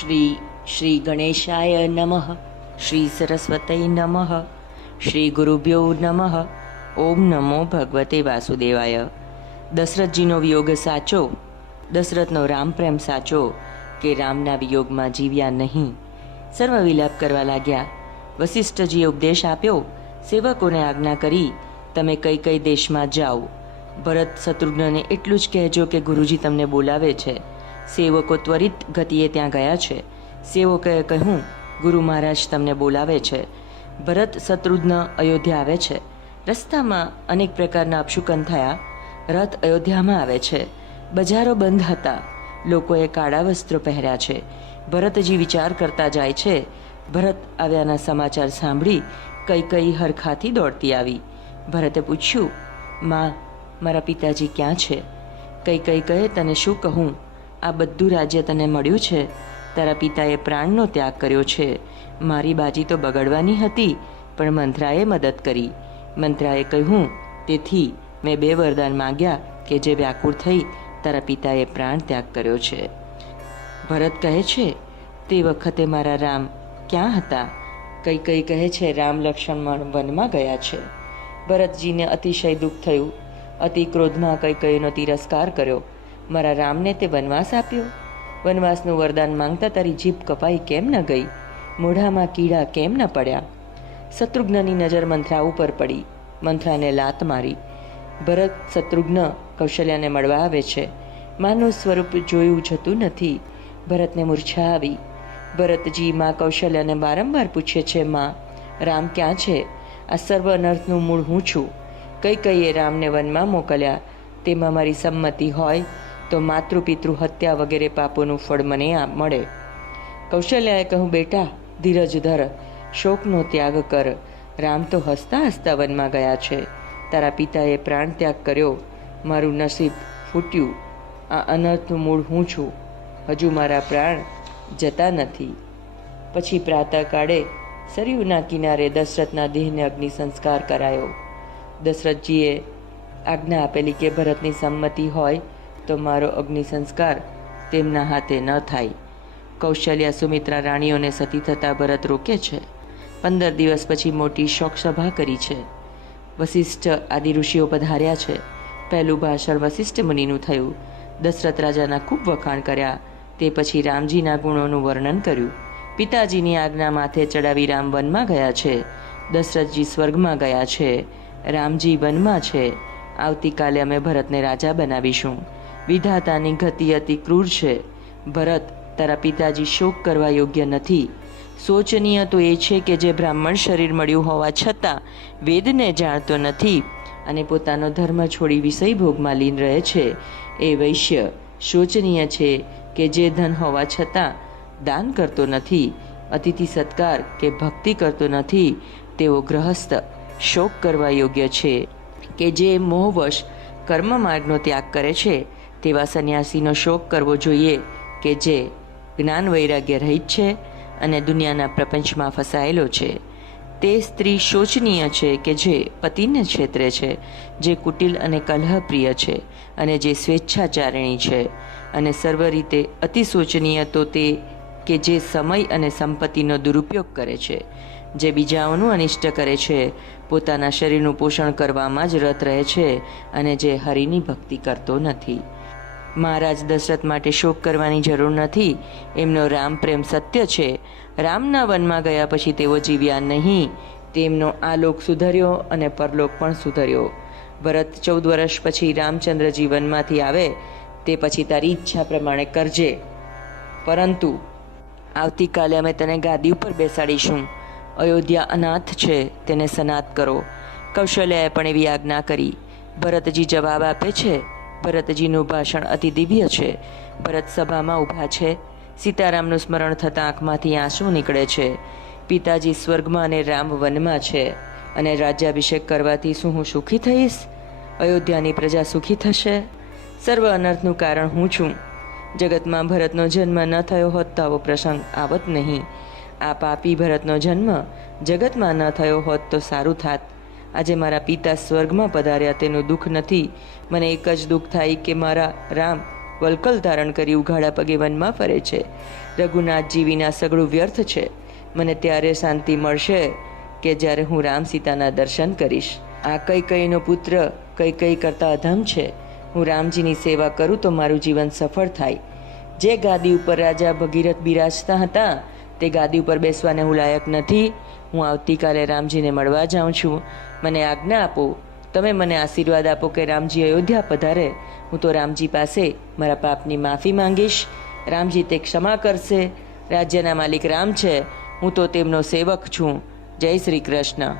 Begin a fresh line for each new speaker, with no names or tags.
શ્રી શ્રી ગણેશાય નમઃ શ્રી સરસ્વતય નમઃ શ્રી ગુરુભ્યો નમઃ ઓમ નમો ભગવતે વાસુદેવાય દશરથજીનો વિયોગ સાચો, દશરથનો રામ પ્રેમ સાચો કે રામના વિયોગમાં જીવ્યા નહીં? સર્વ વિલાપ કરવા લાગ્યા. વશિષ્ઠજીએ ઉપદેશ આપ્યો, સેવકોને આજ્ઞા કરી, તમે કઈ કઈ દેશમાં જાઓ? ભરત શત્રુઘ્નને એટલું જ કહેજો કે ગુરુજી તમને બોલાવે છે. સેવકો ત્વરિત ગતિએ ત્યાં ગયા છે. સેવકોએ કહ્યું, ગુરુ મહારાજ તમને બોલાવે છે. ભરત શત્રુઘ્ન અયોધ્યા આવે છે. રસ્તામાં અનેક પ્રકારના અપશુકન થયા. રથ અયોધ્યામાં આવે છે. બજારો બંધ હતા. લોકોએ કાળા વસ્ત્રો પહેર્યા છે. ભરતજી વિચાર કરતા જાય છે. ભરત આવ્યાના સમાચાર સાંભળી કઈ કઈ હરખાથી દોડતી આવી. ભરતે પૂછ્યું, માં, મારા પિતાજી ક્યાં છે? કઈ કઈ કહે, તને શું કહું? આ બધું રાજ્ય તને મળ્યું છે. તારા પિતાએ પ્રાણનો ત્યાગ કર્યો છે. મારી બાજી તો બગડવાની હતી, પણ મંત્રાએ મદદ કરી. મંત્રાએ કહ્યું, તેથી મેં બે વરદાન માંગ્યા કે જે વ્યાકુળ થઈ તારા પિતાએ પ્રાણ ત્યાગ કર્યો છે. ભરત કહે છે, તે વખતે મારા રામ ક્યાં હતા? કઈ કઈ કહે છે રામ લક્ષ્મણ વનમાં ગયા છે. ભરતજીને અતિશય દુઃખ થયું. અતિ ક્રોધમાં કઈ કઈનો તિરસ્કાર કર્યો. મારા રામને તે વનવાસ આપ્યો. વનવાસનું વરદાન માંગતા તારી જીભ કપાઈ કેમ ન ગઈ? મોઢામાં કીડા કેમ ન પડ્યા? શત્રુઘ્નની નજર મંથરા ઉપર પડી. મંથરાને લાત મારી. ભરત શત્રુઘ્ન કૌશલ્યાને મળવા આવે છે. માનું સ્વરૂપ જોયું જતું નથી. ભરતને મૂર્છા આવી ભરતજી માં કૌશલ્યાને વારંવાર પૂછે છે, માં, રામ ક્યાં છે? આ સર્વ અનર્થનું મૂળ હું છું. કઈ કઈએ રામને વનમાં મોકલ્યા? તેમાં મારી સંમતિ હોય તો માતૃપિતૃ હત્યા વગેરે પાપોનું ફળ મને આ મળે. કૌશલ્યાએ કહું બેટા, ધીરજ ધર, શોકનો ત્યાગ કર. રામ તો હસતા હસતા વનમાં ગયા છે. તારા પિતાએ પ્રાણ ત્યાગ કર્યો. મારું નસીબ ફૂટ્યું. આ અનર્થનું મૂળ હું છું. હજુ મારા પ્રાણ જતા નથી. પછી પ્રાતઃકાળે સરયુના કિનારે દશરથના દેહને અગ્નિ સંસ્કાર કરાયો. દશરથજીએ આજ્ઞા આપેલી કે ભરતની સંમતિ હોય તો મારો અગ્નિ સંસ્કાર તેમના હાથે ન થાય. કૌશલ્યા સુમિત્રા રાણીઓને સતી થતા ભરત રોકે છે. પંદર દિવસ પછી મોટી શોક સભા કરી છે. વશિષ્ઠ આદિ ઋષિઓ પધાર્યા છે. પહેલું ભાષણ વશિષ્ઠ મુનિનું થયું. દશરથ રાજાના ખૂબ વખાણ કર્યા. તે પછી રામજીના ગુણોનું વર્ણન કર્યું. પિતાજીની આજ્ઞા માથે ચડાવી રામ વનમાં ગયા છે. દશરથજી સ્વર્ગમાં ગયા છે. રામજી વનમાં છે. આવતીકાલે અમે ભરતને રાજા બનાવીશું. વિધાતાની ગતિ અતિ ક્રૂર છે. ભરત તારા પિતાજી શોક કરવા યોગ્ય નથી. શોચનીય તો એ છે કે જે બ્રાહ્મણ શરીર મળ્યું હોવા છતાં વેદને જાણતો નથી અને પોતાનો ધર્મ છોડી વિષય ભોગમાં લીન રહે છે. એ વૈશ્ય શોચનીય છે કે જે ધન હોવા છતાં દાન કરતો નથી, અતિથિ સત્કાર કે ભક્તિ કરતો નથી, તેઓ ગ્રહસ્થ શોક કરવા યોગ્ય છે કે જે મોહવશ કર્મ માર્ગનો ત્યાગ કરે છે. તેવા સંન્યાસીનો શોક કરવો જોઈએ કે જે જ્ઞાન વૈરાગ્ય રહિત છે અને દુનિયાના પ્રપંચમાં ફસાયેલો છે. તે સ્ત્રી શોચનીય છે કે જે પતિને છેતરે છે, જે કુટિલ અને કલહપ્રિય છે અને જે સ્વેચ્છાચારિણી છે. અને સર્વ રીતે અતિ શોચનીય તો તે કે જે સમય અને સંપત્તિનો દુરુપયોગ કરે છે, જે બીજાઓનું અનિષ્ટ કરે છે, પોતાના શરીરનું પોષણ કરવામાં જ રત રહે છે અને જે હરિની ભક્તિ કરતો નથી. મહારાજ દશરથ માટે શોક કરવાની જરૂર નથી. એમનો રામ પ્રેમ સત્ય છે. રામના વનમાં ગયા પછી તેઓ જીવ્યા નહીં. તેમનો આ લોક સુધર્યો અને પરલોક પણ સુધર્યો. ભરત ચૌદ વર્ષ પછી રામચંદ્ર જીવનમાંથી આવે, તે પછી તારી ઈચ્છા પ્રમાણે કરજે. પરંતુ આવતીકાલે અમે તને ગાદી ઉપર બેસાડીશું. અયોધ્યા અનાથ છે, તેને સનાત કરો. કૌશલ્યાએ પણ એવી આજ્ઞા કરી. ભરતજી જવાબ આપે છે ભરતજીનું ભાષણ અતિ દિવ્ય છે. ભરત સભામાં ઊભા છે. સીતારામનું સ્મરણ થતાં આંખમાંથી આંસુ નીકળે છે. પિતાજી સ્વર્ગમાં અને રામ વનમાં છે. અને રાજ્યાભિષેક કરવાથી શું હું સુખી થઈશ? અયોધ્યાની પ્રજા સુખી થશે? સર્વ અનર્થનું કારણ હું છું. જગતમાં ભરતનો જન્મ ન થયો હોત તો આવો પ્રસંગ આવત નહીં. આ પાપી ભરતનો જન્મ જગતમાં ન થયો હોત તો સારું થાત. આજે મારા પિતા સ્વર્ગમાં પધાર્યા, તેનું દુઃખ નથી. મને એક જ દુઃખ થાય કે મારા રામ વલકલ ધારણ કરી ઉઘાડા પગે વનમાં ફરે છે. રઘુનાથજી વિના સગળું વ્યર્થ છે. મને ત્યારે શાંતિ મળશે કે જ્યારે હું રામ સીતાના દર્શન કરીશ. આ કઈ કઈનો પુત્ર કઈ કઈ કરતા અધમ છે. હું રામજીની સેવા કરું તો મારું જીવન સફળ થાય. જે ગાદી ઉપર રાજા ભગીરથ બિરાજતા હતા, તે ગાદી ઉપર બેસવાને હું લાયક નથી. હું આવતીકાલે રામજીને મળવા જાઉં છું. મને આજ્ઞા આપો. તમે મને આશીર્વાદ આપો કે રામજી અયોધ્યા પધારે. હું તો રામજી પાસે મારા પાપની માફી માંગીશ. રામજી તે ક્ષમા કરશે. રાજ્યના માલિક રામ છે. હું તો તેમનો સેવક છું. જય શ્રી કૃષ્ણ.